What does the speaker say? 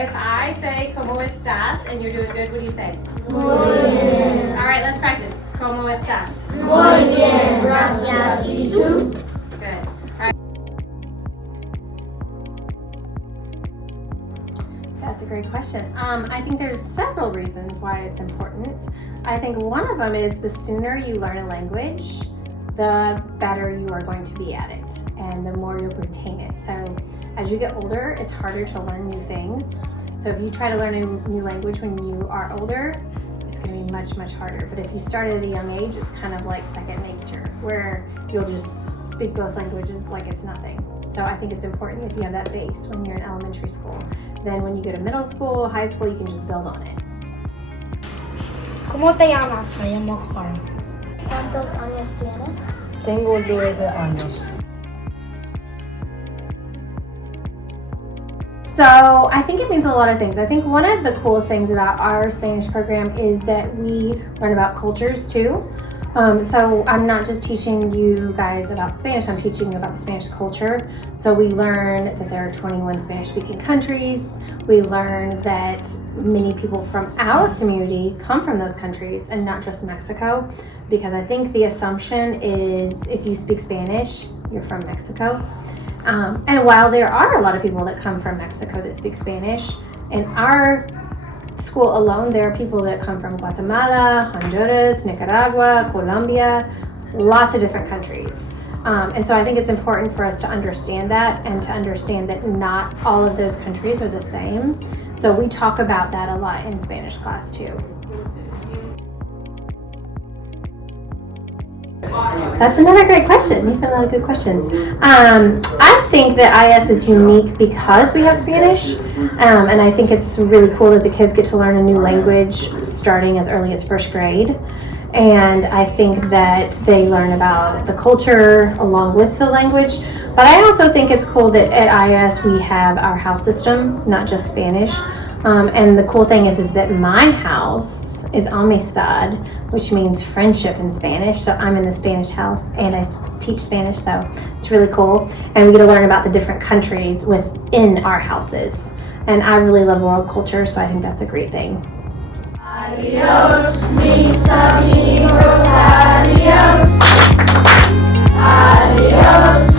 if I say como estás and you're doing good, what do you say? Muy bien. All right, let's practice. Como estás? Muy bien, gracias. ¿Y tú? Good. All right. That's a great question. I think there's several reasons why it's important. I think one of them is the sooner you learn a language, the better you are going to be at it and the more you'll retain it. So as you get older, it's harder to learn new things. So if you try to learn a new language when you are older, it's going to be much, much harder. But if you start at a young age, it's kind of like second nature, where you'll just speak both languages like it's nothing. So I think it's important if you have that base when you're in elementary school. Then when you go to middle school, high school, you can just build on it. ¿Cómo te llamas? Me llamo Juan. ¿Cuántos años tienes? Tengo 9 años. So I think it means a lot of things. I think one of the cool things about our Spanish program is that we learn about cultures too. So I'm not just teaching you guys about Spanish, I'm teaching you about the Spanish culture. So we learn that there are 21 Spanish-speaking countries. We learn that many people from our community come from those countries and not just Mexico, because I think the assumption is if you speak Spanish, you're from Mexico. And while there are a lot of people that come from Mexico that speak Spanish, in our school alone, there are people that come from Guatemala, Honduras, Nicaragua, Colombia, lots of different countries. And so I think it's important for us to understand that and to understand that not all of those countries are the same. So we talk about that a lot in Spanish class too. That's another great question. You've had a lot of good questions. I think that IS is unique because we have Spanish, and I think it's really cool that the kids get to learn a new language starting as early as first grade. And I think that they learn about the culture along with the language. But I also think it's cool that at IS we have our house system, not just Spanish. And the cool thing is that my house is amistad, which means friendship in Spanish. So I'm in the Spanish house and I teach Spanish, so it's really cool. And we get to learn about the different countries within our houses. And I really love world culture, so I think that's a great thing. Adiós, mis amigos, adiós. Adiós.